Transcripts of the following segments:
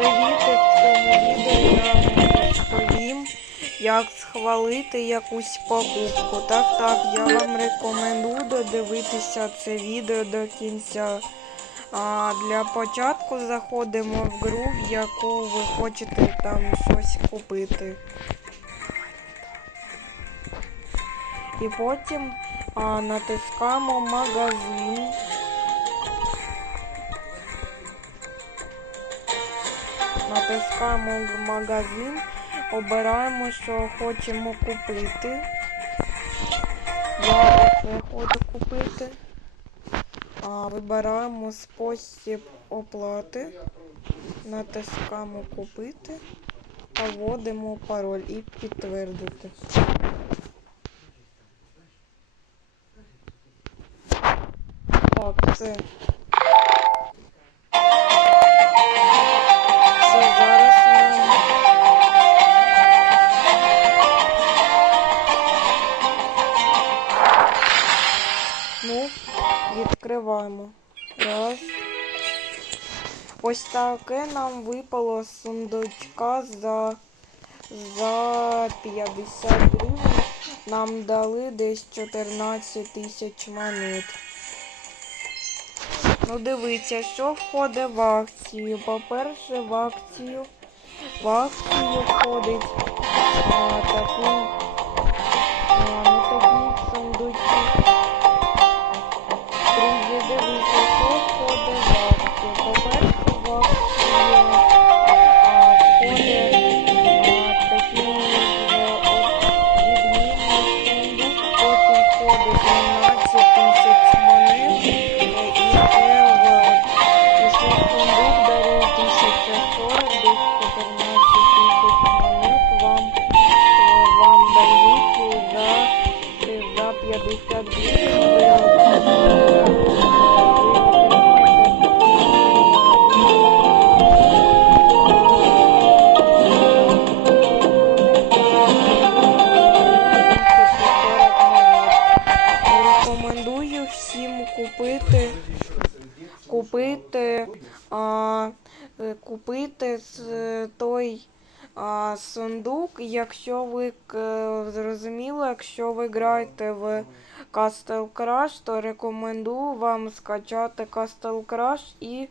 привіт! В цьому відео я розповім, як схвалити якусь покупку. Так, так, я вам рекомендую додивитися це відео до кінця. А для початку заходимо в гру, в яку ви хочете там щось купити. І потім а, натискаємо магазин. Натискаємо в магазин, обираємо, що хочемо купити. Я оце хочу купити. А, вибираємо спосіб оплати. Натискаємо купити та вводимо пароль і підтвердити. Так, все. Ну, відкриваємо. Раз. Ось таке нам випало сундучка за, за 50 гривень. Нам дали десь 14 тисяч монет. Ну, дивіться, що входить в акцію. По-перше, в акцію. В акцію входить потім 12 тисяч монет. е, І це в і ще дарує 1040, десь 14 тисяч монет вам, е, вам дають за, за 50 гривень. Купити а, е, купити з- той а, сундук, якщо ви к- зрозуміло, якщо ви граєте в Castle Crash, то рекомендую вам скачати Castle Crash і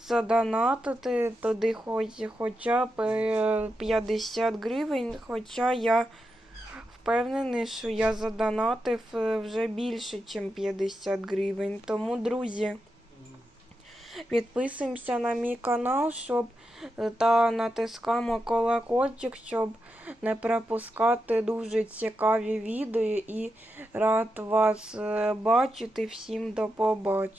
задонатити туди хоч, хоча б е, 50 гривень, хоча я впевнений, що я задонатив е, вже більше, ніж 50 гривень. Тому, друзі, підписуємося на мій канал, щоб е, та натискаємо колокольчик, щоб не пропускати дуже цікаві відео і рад вас е, бачити. Всім до побачення.